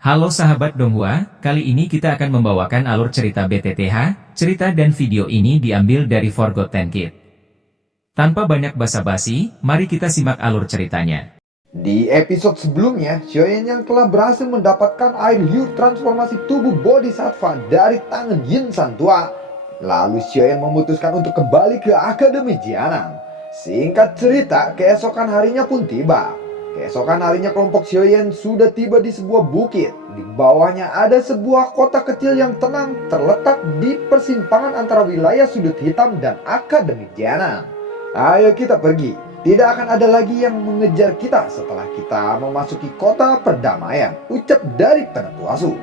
Halo sahabat Donghua, kali ini kita akan membawakan alur cerita BTTH. Cerita dan video ini diambil dari Forgotten Kid. Tanpa banyak basa-basi, mari kita simak alur ceritanya. Di episode sebelumnya, Xiaoyan yang telah berhasil mendapatkan air liur transformasi tubuh Bodhisattva dari tangan Yin San tua. Lalu Xiaoyan memutuskan untuk kembali ke Akademi Jianan. Singkat cerita, keesokan harinya pun tiba. Keesokan harinya kelompok Xiaoyan sudah tiba di sebuah bukit. Di bawahnya ada sebuah kota kecil yang tenang terletak di persimpangan antara wilayah sudut hitam dan Akademi Jianan. Ayo kita pergi. Tidak akan ada lagi yang mengejar kita setelah kita memasuki kota perdamaian, ucap dari penentu asu.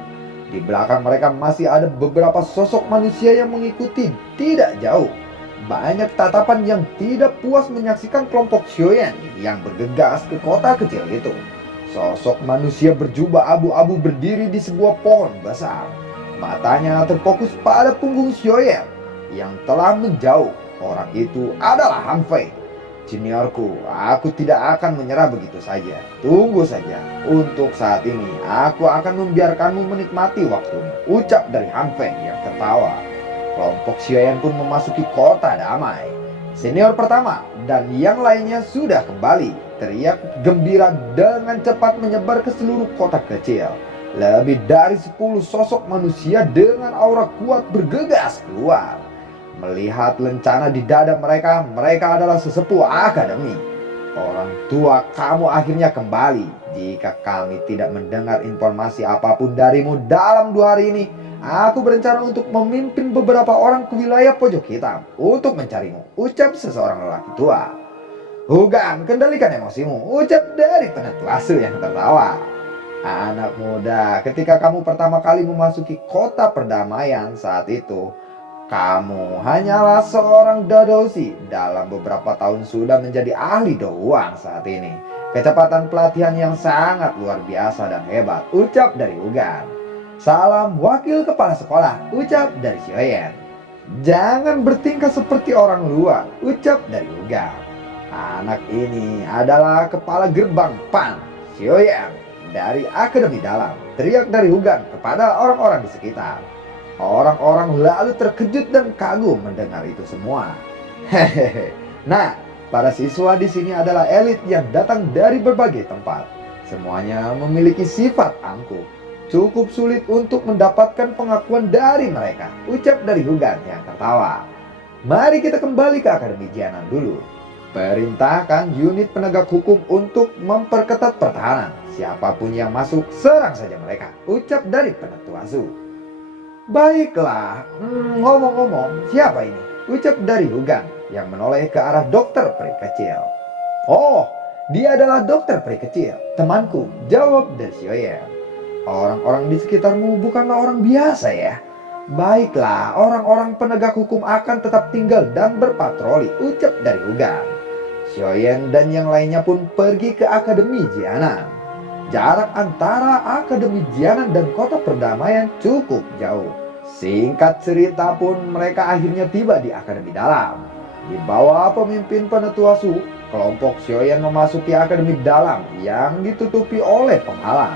Di belakang mereka masih ada beberapa sosok manusia yang mengikuti tidak jauh. Banyak tatapan yang tidak puas menyaksikan kelompok Xiaoyan yang bergegas ke kota kecil itu. Sosok manusia berjubah abu-abu berdiri di sebuah pohon besar. Matanya terfokus pada punggung Xiaoyan yang telah menjauh. Orang itu adalah Han Fei. Juniorku, aku tidak akan menyerah begitu saja. Tunggu saja. Untuk saat ini, aku akan membiarkanmu menikmati waktumu, ucap dari Han Fei yang tertawa. Kelompok Xiaoyan pun memasuki kota damai. Senior pertama dan yang lainnya sudah kembali. Teriak gembira dengan cepat menyebar ke seluruh kota kecil. Lebih dari 10 sosok manusia dengan aura kuat bergegas keluar. Melihat lencana di dada mereka, mereka adalah sesepuh akademi. Orang tua, kamu akhirnya kembali. Jika kami tidak mendengar informasi apapun darimu dalam 2 hari ini, aku berencana untuk memimpin beberapa orang ke wilayah pojok hitam untuk mencarimu, ucap seseorang lelaki tua. Hugan, kendalikan emosimu, ucap dari penentu asu yang tertawa. Anak muda, ketika kamu pertama kali memasuki kota perdamaian saat itu, kamu hanyalah seorang dodosi. Dalam beberapa tahun sudah menjadi ahli doang saat ini. Kecepatan pelatihan yang sangat luar biasa dan hebat, ucap dari Ugan. Salam wakil kepala sekolah, ucap dari Xiaoyan. Jangan bertingkah seperti orang luar, ucap dari Ugan. Anak ini adalah kepala gerbang Pan, Xiaoyan, dari Akademi Dalam, teriak dari Ugan kepada orang-orang di sekitar. Orang-orang lalu terkejut dan kagum mendengar itu semua. Hehehe. Nah, para siswa di sini adalah elit yang datang dari berbagai tempat. Semuanya memiliki sifat angkuh. Cukup sulit untuk mendapatkan pengakuan dari mereka, ucap dari Hugan yang tertawa. Mari kita kembali ke Akademi Jianan dulu. Perintahkan unit penegak hukum untuk memperketat pertahanan. Siapapun yang masuk, serang saja mereka, ucap dari penentu asu. Baiklah, ngomong-ngomong, siapa ini? Ucap dari Hugan yang menoleh ke arah dokter peri kecil. Oh, dia adalah dokter peri kecil, temanku, jawab dari Xiaoyan. Orang-orang di sekitarmu bukanlah orang biasa ya. Baiklah, orang-orang penegak hukum akan tetap tinggal dan berpatroli, ucap dari Hugan. Xiaoyan dan yang lainnya pun pergi ke Akademi Jianan. Jarak antara Akademi Jianan dan kota perdamaian cukup jauh. Singkat cerita pun mereka akhirnya tiba di Akademi Dalam. Di bawah pemimpin penentu asu, kelompok Xiaoyan memasuki Akademi Dalam yang ditutupi oleh penghalang.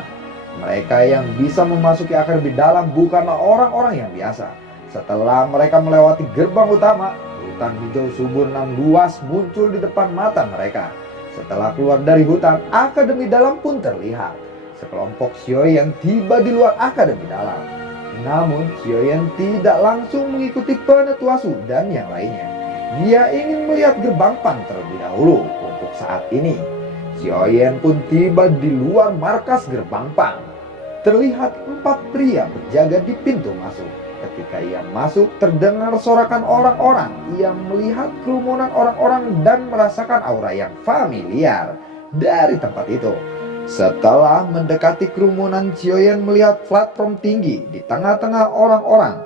Mereka yang bisa memasuki Akademi Dalam bukanlah orang-orang yang biasa. Setelah mereka melewati gerbang utama, hutan hijau subur nan luas muncul di depan mata mereka. Setelah keluar dari hutan, Akademi Dalam pun terlihat. Sekelompok Xiaoyan tiba di luar Akademi Dalam. Namun Xiaoyan tidak langsung mengikuti penentu asu dan yang lainnya. Dia ingin melihat gerbang Pan terlebih dahulu. Untuk saat ini, Xiaoyan pun tiba di luar markas gerbang Pan. Terlihat 4 pria berjaga di pintu masuk. Ketika ia masuk, terdengar sorakan orang-orang yang melihat kerumunan orang-orang dan merasakan aura yang familiar dari tempat itu. Setelah mendekati kerumunan, Xiaoyan melihat platform tinggi di tengah-tengah orang-orang.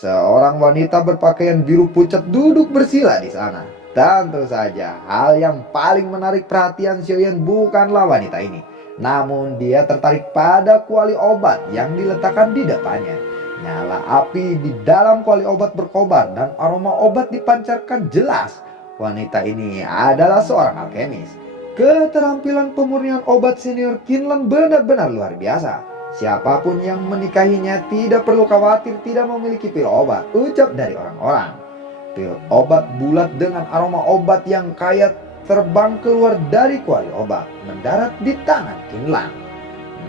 Seorang wanita berpakaian biru pucat duduk bersila di sana. Tentu saja, hal yang paling menarik perhatian Xiaoyan bukanlah wanita ini. Namun dia tertarik pada kuali obat yang diletakkan di depannya. Nyala api di dalam kuali obat berkobar dan aroma obat dipancarkan jelas. Wanita ini adalah seorang alkemis. Keterampilan pemurnian obat senior Kinlan benar-benar luar biasa. Siapapun yang menikahinya tidak perlu khawatir tidak memiliki pil obat, ucap dari orang-orang. Pil obat bulat dengan aroma obat yang kaya terbang keluar dari kuali obat, mendarat di tangan Kinlan.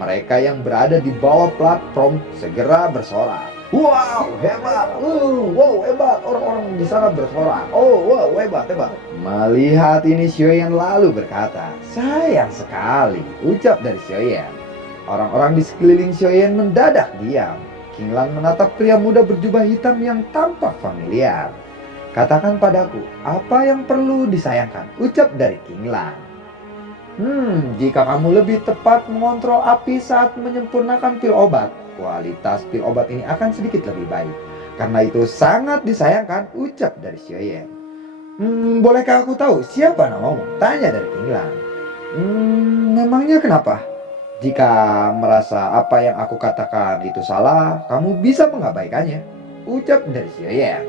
Mereka yang berada di bawah platform segera bersorak. Wow, hebat! Wow, hebat! Orang-orang di sana bersorak. Oh, wow, hebat, hebat! Melihat ini, Xiaoyan lalu berkata, sayang sekali, ucap dari Xiaoyan. Orang-orang di sekeliling Xiaoyan mendadak diam. Qinglan menatap pria muda berjubah hitam yang tampak familiar. Katakan padaku, apa yang perlu disayangkan? Ucap dari Qinglan. Jika kamu lebih tepat mengontrol api saat menyempurnakan pil obat, kualitas pil obat ini akan sedikit lebih baik. Karena itu sangat disayangkan, ucap dari Xiaoyan. Bolehkah aku tahu siapa namamu? Tanya dari Qinglan. Memangnya kenapa? Jika merasa apa yang aku katakan itu salah, kamu bisa mengabaikannya, ucap dari Xiaoyan.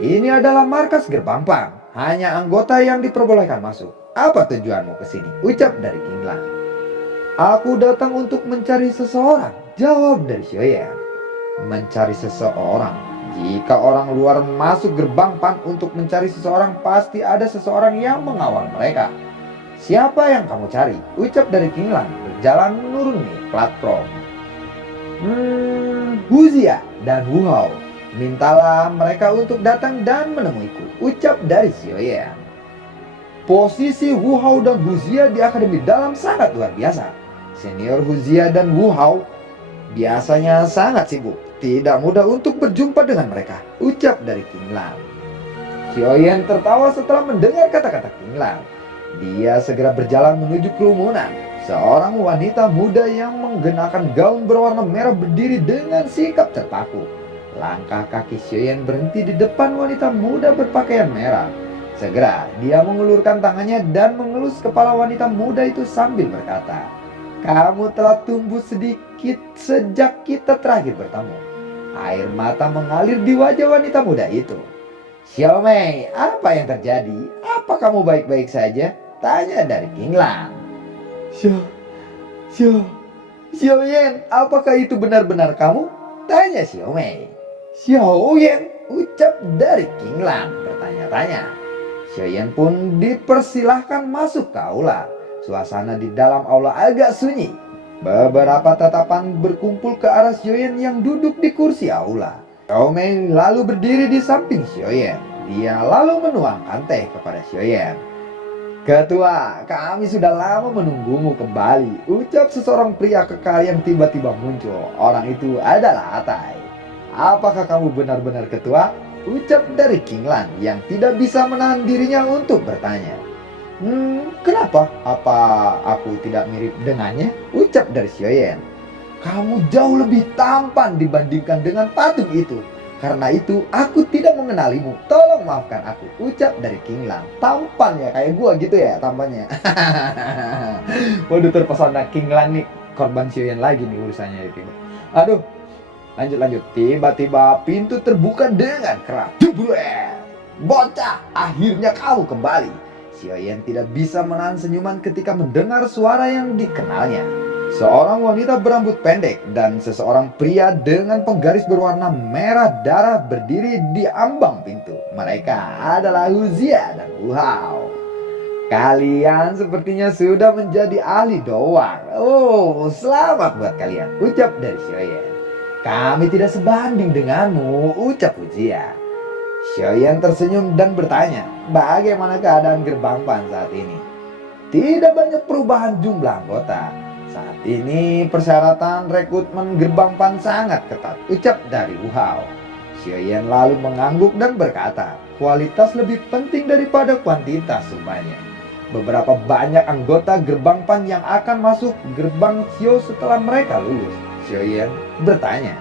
Ini adalah markas Gerbang Pang, hanya anggota yang diperbolehkan masuk. Apa tujuanmu ke sini? Ucap dari Qinglan. Aku datang untuk mencari seseorang, jawab dari Xiaoyan. Mencari seseorang? Jika orang luar masuk Gerbang Pan untuk mencari seseorang, pasti ada seseorang yang mengawal mereka. Siapa yang kamu cari? Ucap dari Qinglan berjalan menuruni platform. Huzia dan Wu Hao. Mintalah mereka untuk datang dan menemuiku, ucap dari Xiaoyan. Posisi Wu Hao dan Huzia di Akademi Dalam sangat luar biasa. Senior Huzia dan Wu Hao biasanya sangat sibuk, tidak mudah untuk berjumpa dengan mereka, ucap dari Qinglan. Xiaoyan tertawa setelah mendengar kata-kata Qinglan. Dia segera berjalan menuju kerumunan. Seorang wanita muda yang mengenakan gaun berwarna merah berdiri dengan sikap terpaku. Langkah kaki Xiaoyan berhenti di depan wanita muda berpakaian merah. Segera dia mengulurkan tangannya dan mengelus kepala wanita muda itu sambil berkata, kamu telah tumbuh sedikit sejak kita terakhir bertemu. Air mata mengalir di wajah wanita muda itu. Xiaomei, apa yang terjadi? Apa kamu baik-baik saja? Tanya dari Qinglan. Xiaoyan, apakah itu benar-benar kamu? Tanya Xiaomei. Xiaoyan, ucap dari Qinglan bertanya-tanya. Xiaoyan pun dipersilahkan masuk ke aula. Suasana di dalam aula agak sunyi. Beberapa tatapan berkumpul ke arah Xiaoyan yang duduk di kursi aula. Xiaomei lalu berdiri di samping Xiaoyan. Dia lalu menuangkan teh kepada Xiaoyan. Ketua, kami sudah lama menunggumu kembali, ucap seseorang pria kekar yang tiba-tiba muncul. Orang itu adalah Atai. Apakah kamu benar-benar ketua? Ucap dari Qinglan yang tidak bisa menahan dirinya untuk bertanya. Kenapa? Apa aku tidak mirip dengannya? Ucap dari Xiaoyan. Kamu jauh lebih tampan dibandingkan dengan patung itu. Karena itu aku tidak mengenalimu. Tolong maafkan aku, ucap dari Qinglan. Tampan ya, kayak gua gitu ya tampannya. Waduh, terpesona Qinglan nih. Korban Xiaoyan lagi nih urusannya itu. Aduh, lanjut. Tiba-tiba pintu terbuka dengan keras. Jebret! Bocah, akhirnya kamu kembali. Xiaoyan tidak bisa menahan senyuman ketika mendengar suara yang dikenalnya. Seorang wanita berambut pendek dan seseorang pria dengan penggaris berwarna merah darah berdiri di ambang pintu. Mereka adalah Huzia dan Wu Hao. Kalian sepertinya sudah menjadi ahli doang. Oh, selamat buat kalian, ucap dari Xiaoyan. Kami tidak sebanding denganmu, ucap Huzia. Xiaoyan tersenyum dan bertanya, bagaimana keadaan Gerbang Pan saat ini? Tidak banyak perubahan jumlah anggota. Saat ini persyaratan rekrutmen Gerbang Pan sangat ketat, ucap dari Wu Hao. Xiaoyan lalu mengangguk dan berkata, kualitas lebih penting daripada kuantitas rupanya. Beberapa banyak anggota Gerbang Pan yang akan masuk Gerbang Xiao setelah mereka lulus. Xiaoyan bertanya,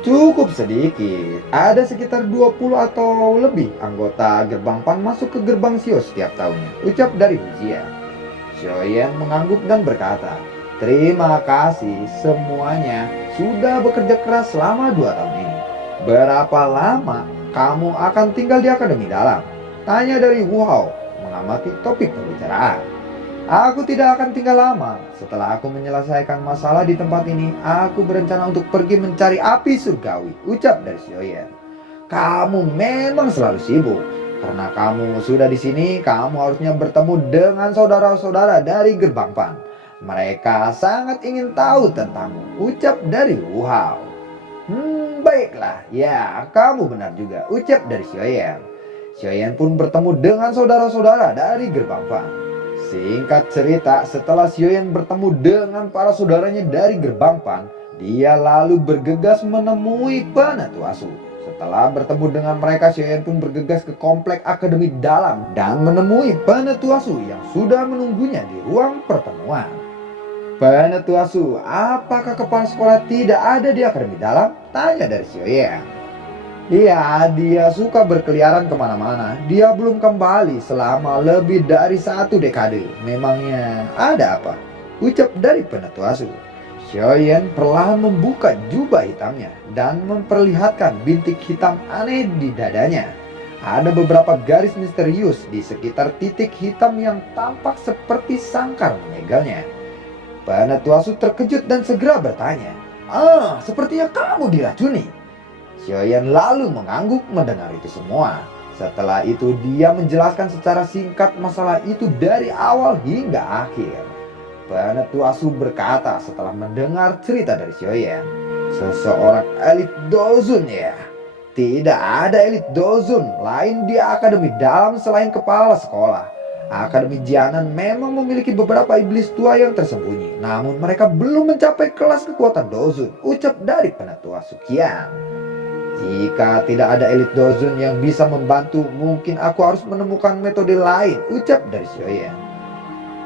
cukup sedikit, ada sekitar 20 atau lebih anggota Gerbang Pan masuk ke Gerbang Xiao setiap tahunnya, ucap dari Huzia. Xiaoyan mengangguk dan berkata, terima kasih semuanya sudah bekerja keras selama 2 tahun ini. Berapa lama kamu akan tinggal di Akademi Dalam? Tanya dari Wu Hao mengamati topik pembicaraan. Aku tidak akan tinggal lama. Setelah aku menyelesaikan masalah di tempat ini, aku berencana untuk pergi mencari api surgawi, ucap dari Xiaoyan. Kamu memang selalu sibuk. Karena kamu sudah di sini, kamu harusnya bertemu dengan saudara-saudara dari Gerbang Pan. Mereka sangat ingin tahu tentangmu, ucap dari Wu Hao. Baiklah, ya kamu benar juga, ucap dari Xiaoyan. Xiaoyan pun bertemu dengan saudara-saudara dari Gerbang Pan. Singkat cerita, setelah Xiaoyan bertemu dengan para saudaranya dari Gerbang Pan, dia lalu bergegas menemui Penentu Asuh. Setelah bertemu dengan mereka, Xiaoyan pun bergegas ke komplek akademi dalam dan menemui Penentu Asuh yang sudah menunggunya di ruang pertemuan. Penentu Asuh, apakah kepala sekolah tidak ada di akademi dalam? Tanya dari Xiaoyan. Iya, dia suka berkeliaran kemana-mana. Dia belum kembali selama lebih dari 1 dekade. Memangnya ada apa? Ucap dari Penentu Asuh. Xiaoyan perlahan membuka jubah hitamnya dan memperlihatkan bintik hitam aneh di dadanya. Ada beberapa garis misterius di sekitar titik hitam yang tampak seperti sangkar menyegalnya. Penentu Asuh terkejut dan segera bertanya, sepertinya kamu diracuni. Xiaoyan lalu mengangguk mendengar itu semua. Setelah itu dia menjelaskan secara singkat masalah itu dari awal hingga akhir. Penentu Asuh berkata setelah mendengar cerita dari Xiaoyan, seseorang elit Dozun ya. Tidak ada elit Dozun lain di akademi dalam selain kepala sekolah. Akademi Jianan memang memiliki beberapa iblis tua yang tersembunyi, namun mereka belum mencapai kelas kekuatan Dozun, ucap dari Penentu Asuh Qian. Jika tidak ada elit Dozun yang bisa membantu, mungkin aku harus menemukan metode lain, ucap dari Xiaoyan.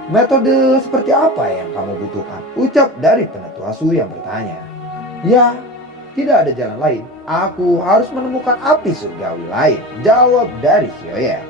Metode seperti apa yang kamu butuhkan? Ucap dari Penentu Asuh yang bertanya. Ya, tidak ada jalan lain. Aku harus menemukan api surgawi lain, jawab dari Xiaoyan.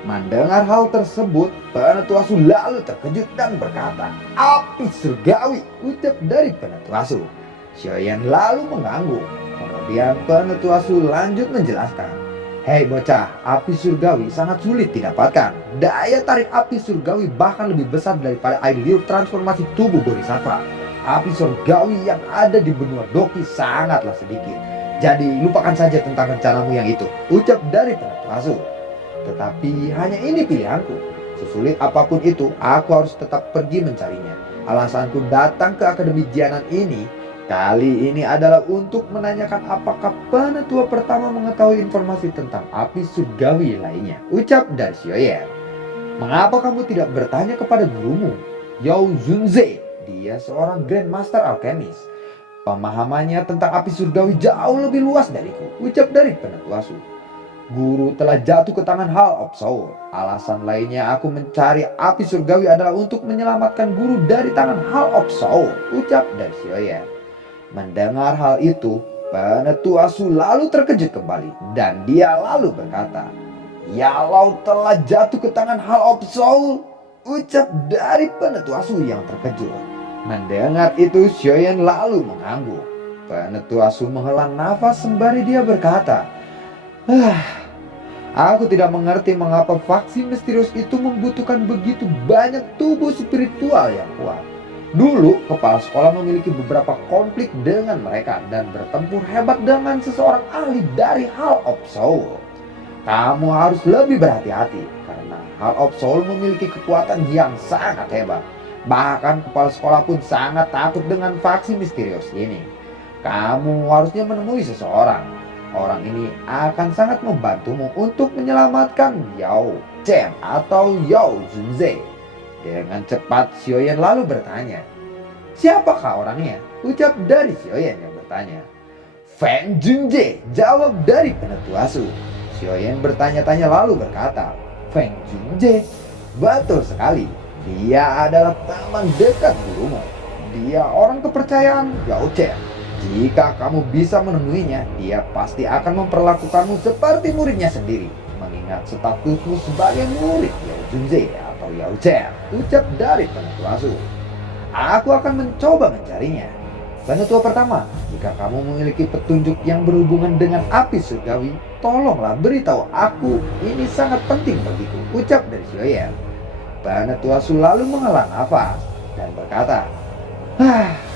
Mendengar hal tersebut, Penentu Asuh lalu terkejut dan berkata, api surgawi, ucap dari Penentu Asuh. Xiaoyan lalu mengangguk. Kemudian Penentu Asuh lanjut menjelaskan. Hei bocah, api surgawi sangat sulit didapatkan. Daya tarik api surgawi bahkan lebih besar daripada air liur transformasi tubuh Bodhisattva. Api surgawi yang ada di benua Doki sangatlah sedikit. Jadi lupakan saja tentang rencanamu yang itu, ucap dari Penentu Asuh. Tetapi hanya ini pilihanku. Sesulit apapun itu, aku harus tetap pergi mencarinya. Alasanku datang ke Akademi Jianan ini kali ini adalah untuk menanyakan apakah penetua pertama mengetahui informasi tentang api surgawi lainnya, ucap dari Xiaoyan. Mengapa kamu tidak bertanya kepada gurumu, Yao Zunze? Dia seorang Grandmaster Alchemist. Pemahamannya tentang api surgawi jauh lebih luas dariku, ucap dari Penentu Asuh. Guru telah jatuh ke tangan Hall of Soul. Alasan lainnya aku mencari api surgawi adalah untuk menyelamatkan guru dari tangan Hall of Soul, ucap dari Xiaoyan. Mendengar hal itu, Penentu Asuh lalu terkejut kembali dan dia lalu berkata, Yalau telah jatuh ke tangan Hall of Soul, ucap dari Penentu Asuh yang terkejut. Mendengar itu, Xiaoyan lalu mengangguk. Penentu Asuh menghela nafas sembari dia berkata, aku tidak mengerti mengapa faksi misterius itu membutuhkan begitu banyak tubuh spiritual yang kuat. Dulu, kepala sekolah memiliki beberapa konflik dengan mereka dan bertempur hebat dengan seseorang ahli dari Hall of Soul. Kamu harus lebih berhati-hati karena Hall of Soul memiliki kekuatan yang sangat hebat. Bahkan kepala sekolah pun sangat takut dengan faksi misterius ini. Kamu harusnya menemui seseorang. Orang ini akan sangat membantumu untuk menyelamatkan Yao Chen atau Yao Zunze. Dengan cepat Xiaoyan lalu bertanya, siapakah orangnya? Ucap dari Xiaoyan yang bertanya. Feng Junje, jawab dari Penentu Asuh. Xiaoyan bertanya-tanya lalu berkata, Feng Junje? Betul sekali, dia adalah teman dekat gurumu. Dia orang kepercayaan Yao Chen. Jika kamu bisa menemuinya, dia pasti akan memperlakukanmu seperti muridnya sendiri. Mengingat statusmu sebagai murid Yao Junze atau Yao Chen, ucap dari Penentu Asuh. Aku akan mencoba mencarinya. Penetua pertama, jika kamu memiliki petunjuk yang berhubungan dengan api surgawi, tolonglah beritahu aku, ini sangat penting bagiku, ucap dari Xiaoyan. Penetua Su lalu menghela nafas dan berkata,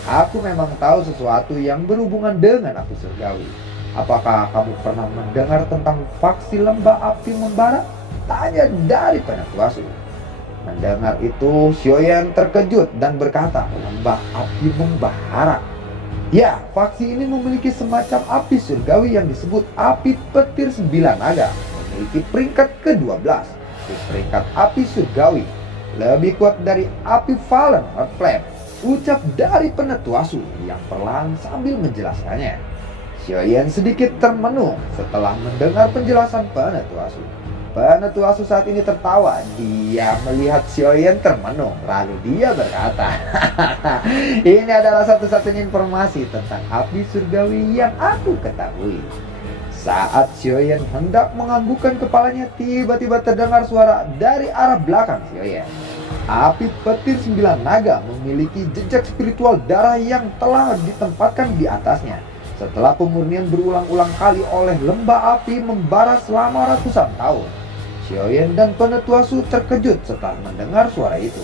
aku memang tahu sesuatu yang berhubungan dengan api surgawi. Apakah kamu pernah mendengar tentang faksi lembah api membara? Tanya dari Penetua Su. Mendengar itu, Xiaoyan terkejut dan berkata, lembah api membara. Ya, faksi ini memiliki semacam api surgawi yang disebut api petir 9 naga. Memiliki peringkat ke-12 di peringkat api surgawi. Lebih kuat dari api Fallen Earth Flame. Ucap dari Penetua Su yang perlahan sambil menjelaskannya. Xiaoyan sedikit termenung setelah mendengar penjelasan Penetua Su. Penetua Su saat ini tertawa. Dia melihat Xiaoyan termenung. Lalu dia berkata, ini adalah satu-satunya informasi tentang api surgawi yang aku ketahui. Saat Xiaoyan hendak menganggukkan kepalanya, tiba-tiba terdengar suara dari arah belakang Xiaoyan. Api petir 9 naga memiliki jejak spiritual darah yang telah ditempatkan di atasnya. Setelah pemurnian berulang-ulang kali oleh lembah api membara selama ratusan tahun. Xiaoyan dan Penetua Su terkejut setelah mendengar suara itu.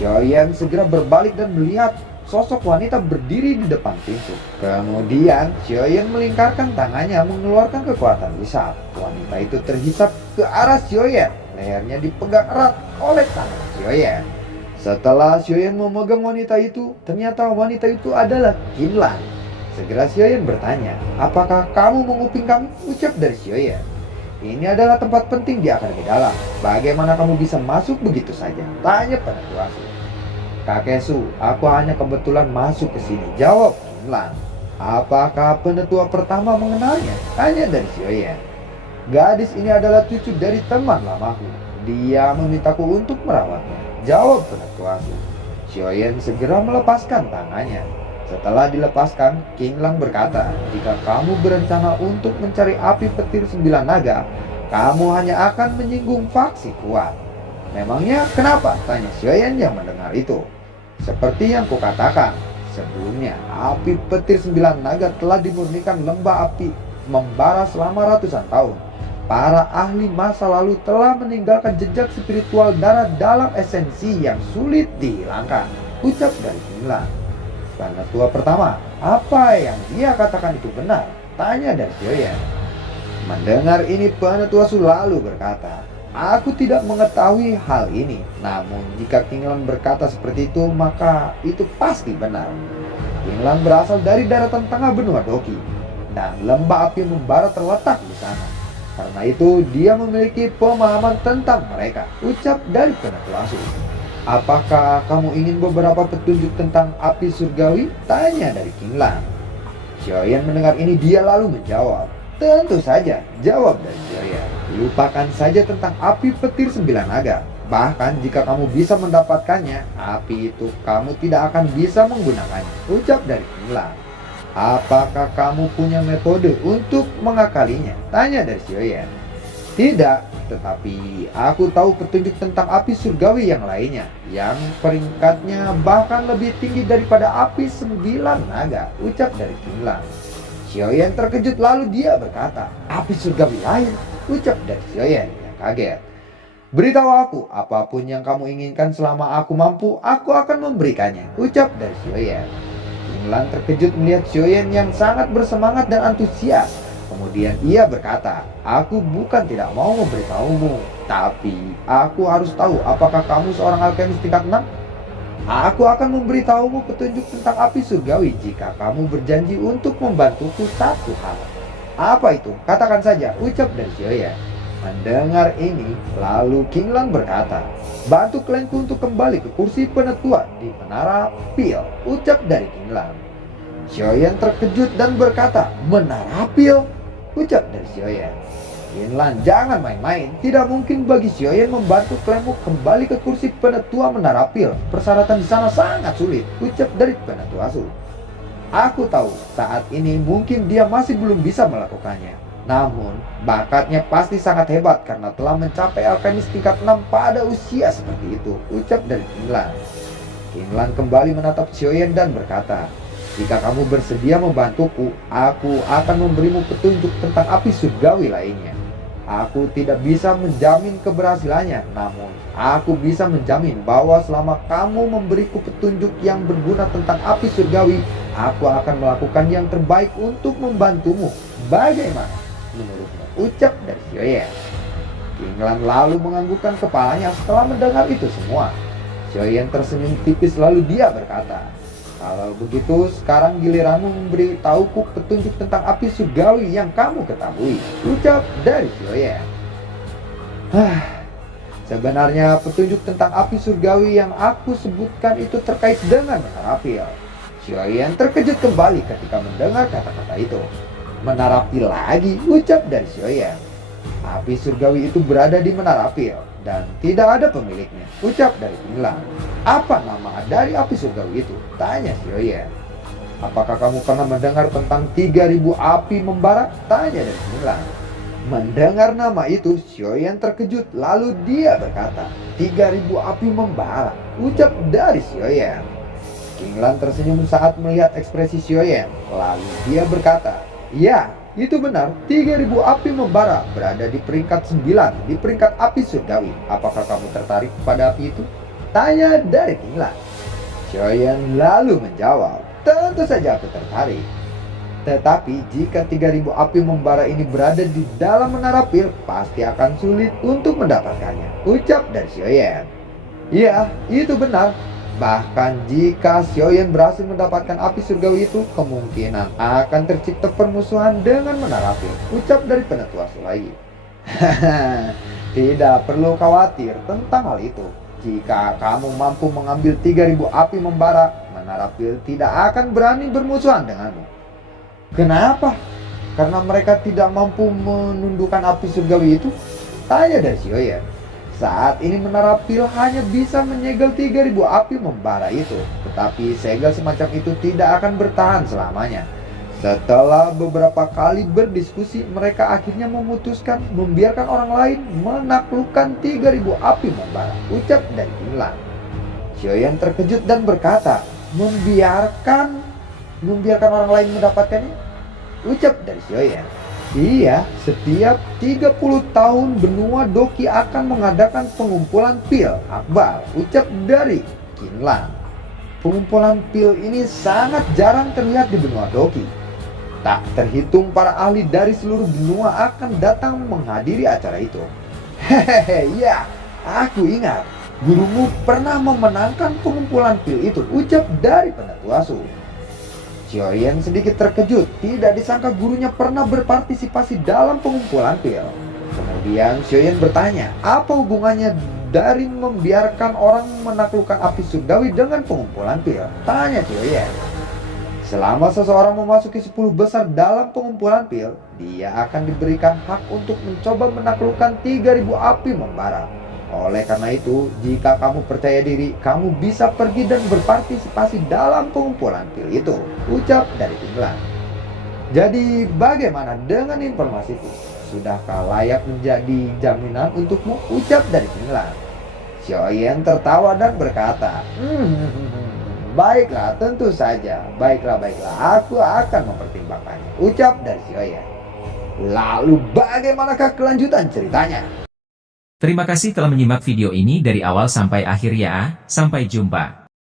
Xiaoyan segera berbalik dan melihat sosok wanita berdiri di depan pintu. Kemudian Xiaoyan melingkarkan tangannya mengeluarkan kekuatan hisap. Wanita itu terhisap ke arah Xiaoyan. Lehernya dipegang erat oleh tangan Xiaoyan. Setelah Xiaoyan memegang wanita itu, ternyata wanita itu adalah Qinlan. Segera Xiaoyan bertanya, apakah kamu menguping kami? Ucap dari Xiaoyan. Ini adalah tempat penting di akademi dalam. Bagaimana kamu bisa masuk begitu saja? Tanya Penetua Su. Kakek Su, aku hanya kebetulan masuk ke sini. Jawab Qinlan. Apakah penetua pertama mengenalnya? Tanya dari Xiaoyan. Gadis ini adalah cucu dari teman lamaku. Dia memintaku untuk merawatnya. Jawab Penetua Su. Xiaoyan segera melepaskan tangannya. Setelah dilepaskan, Qinlan berkata, jika kamu berencana untuk mencari api petir 9 naga, kamu hanya akan menyinggung faksi kuat. Memangnya kenapa? Tanya Xiaoyan yang mendengar itu. Seperti yang kukatakan sebelumnya, api petir 9 naga telah dimurnikan lembah api membara selama ratusan tahun. Para ahli masa lalu telah meninggalkan jejak spiritual darah dalam esensi yang sulit dihilangkan. Ucap dari Qinlan. Penetua pertama, apa yang dia katakan itu benar? Tanya dari Xiaoyan. Mendengar ini Penetua Su lalu berkata, aku tidak mengetahui hal ini. Namun jika Qinlan berkata seperti itu, maka itu pasti benar. Qinlan berasal dari daratan tengah benua Doki, dan lembah api membara terletak di sana. Karena itu dia memiliki pemahaman tentang mereka. Ucap dari Penetua Su. Apakah kamu ingin beberapa petunjuk tentang api surgawi? Tanya dari Qinlan. Xiaoyan mendengar ini dia lalu menjawab. Tentu saja, jawab dari Xiaoyan. Lupakan saja tentang api petir 9 naga. Bahkan jika kamu bisa mendapatkannya, api itu kamu tidak akan bisa menggunakannya. Ucap dari Qinlan. Apakah kamu punya metode untuk mengakalinya? Tanya dari Xiaoyan. Tidak, tetapi aku tahu petunjuk tentang api surgawi yang lainnya, yang peringkatnya bahkan lebih tinggi daripada api 9 naga. Ucap dari Qinlan. Xiaoyan terkejut lalu dia berkata, api surgawi lain? Ucap dari Xiaoyan yang kaget. Beritahu aku, apapun yang kamu inginkan selama aku mampu, aku akan memberikannya. Ucap dari Xiaoyan. Qinlan terkejut melihat Xiaoyan yang sangat bersemangat dan antusias. Kemudian ia berkata, aku bukan tidak mau memberitahumu, tapi aku harus tahu apakah kamu seorang alkemis tingkat 6? Aku akan memberitahumu petunjuk tentang api surgawi jika kamu berjanji untuk membantuku satu hal. Apa itu? Katakan saja, ucap dari Xiaoyan. Mendengar ini, lalu Qinlan berkata, bantu klienku untuk kembali ke kursi penetua di Menara Pil. Ucap dari Qinlan. Xiaoyan terkejut dan berkata, Menara Pil? Ucap dari Xiaoyan. Qinlan, jangan main-main. Tidak mungkin bagi Xiaoyan membantu klienmu kembali ke kursi penetua Menara Pil. Persyaratan di sana sangat sulit. Ucap dari Penetua Su. Aku tahu saat ini mungkin dia masih belum bisa melakukannya. Namun, bakatnya pasti sangat hebat karena telah mencapai alkemis tingkat 6 pada usia seperti itu. Ucap dari Qinlan. Qinlan kembali menatap Xiaoyan dan berkata, jika kamu bersedia membantuku, aku akan memberimu petunjuk tentang api surgawi lainnya. Aku tidak bisa menjamin keberhasilannya, namun aku bisa menjamin bahwa selama kamu memberiku petunjuk yang berguna tentang api surgawi, aku akan melakukan yang terbaik untuk membantumu. Bagaimana menurutmu? Ucap dari Xiaoyan. Qinglan lalu menganggukkan kepalanya setelah mendengar itu semua. Xiaoyan tersenyum tipis lalu dia berkata, "Kalau begitu, sekarang giliranmu memberitahuku petunjuk tentang api surgawi yang kamu ketahui." Ucap dari Xiaoyan. Sebenarnya petunjuk tentang api surgawi yang aku sebutkan itu terkait dengan menara pil. Xiaoyan terkejut kembali ketika mendengar kata-kata itu. Menara pil lagi, ucap dari Xiaoyan. Api surgawi itu berada di menara pil dan tidak ada pemiliknya, ucap dari Qinglan. Apa nama dari api surgawi itu? Tanya Xiaoyan. Apakah kamu pernah mendengar tentang 3000 api membara? Tanya dari Qinglan. Mendengar nama itu, Xiaoyan terkejut lalu dia berkata, 3000 api membara, ucap dari Xiaoyan. Qinglan tersenyum saat melihat ekspresi Xiaoyan, lalu dia berkata, "Ya, itu benar, 3000 api membara berada di peringkat 9 di peringkat api surgawi. Apakah kamu tertarik pada api itu?" Tanya dari Qinglan. Xiaoyan lalu menjawab, "Tentu saja aku tertarik. Tetapi jika 3000 api membara ini berada di dalam menara pil, pasti akan sulit untuk mendapatkannya," ucap dari Xiaoyan. "Ya, itu benar. Bahkan jika Xiaoyan berhasil mendapatkan api surgawi itu, kemungkinan akan tercipta permusuhan dengan menara pil," ucap dari penetua lagi. "Tidak perlu khawatir tentang hal itu. Jika kamu mampu mengambil 3000 api membara, menara pil tidak akan berani bermusuhan denganmu." "Kenapa? Karena mereka tidak mampu menundukkan api surgawi itu?" Tanya dari Xiaoyan. Saat ini menara pil hanya bisa menyegel 3000 api membara itu, tetapi segel semacam itu tidak akan bertahan selamanya. Setelah beberapa kali berdiskusi, mereka akhirnya memutuskan membiarkan orang lain menaklukkan 3000 api membara, ucap dari Qinglan. Xiaoyan terkejut dan berkata, Membiarkan orang lain mendapatkannya?" Ucap dari Xiaoyan. "Iya, setiap 30 tahun benua Doki akan mengadakan pengumpulan pil akbar," ucap dari Qinglan. "Pengumpulan pil ini sangat jarang terlihat di benua Doki. Tak terhitung para ahli dari seluruh benua akan datang menghadiri acara itu." "Hehehe, ya, aku ingat. Gurumu pernah memenangkan pengumpulan pil itu," ucap dari penetua Su. Xiaoyan sedikit terkejut, tidak disangka gurunya pernah berpartisipasi dalam pengumpulan pil. Kemudian Xiaoyan bertanya, apa hubungannya dari membiarkan orang menaklukkan api surgawi dengan pengumpulan pil? Tanya Xiaoyan. "Selama seseorang memasuki 10 besar dalam pengumpulan pil, dia akan diberikan hak untuk mencoba menaklukkan 3000 api membara. Oleh karena itu, jika kamu percaya diri, kamu bisa pergi dan berpartisipasi dalam pengumpulan pil itu," ucap dari Qinglan. "Jadi bagaimana dengan informasiku? Sudahkah layak menjadi jaminan untukmu?" ucap dari Qinglan. Xiaoyan tertawa dan berkata, "Baiklah, tentu saja. Baiklah, aku akan mempertimbangkannya," ucap dari Xiaoyan. Lalu bagaimanakah kelanjutan ceritanya? Terima kasih telah menyimak video ini dari awal sampai akhir ya. Sampai jumpa.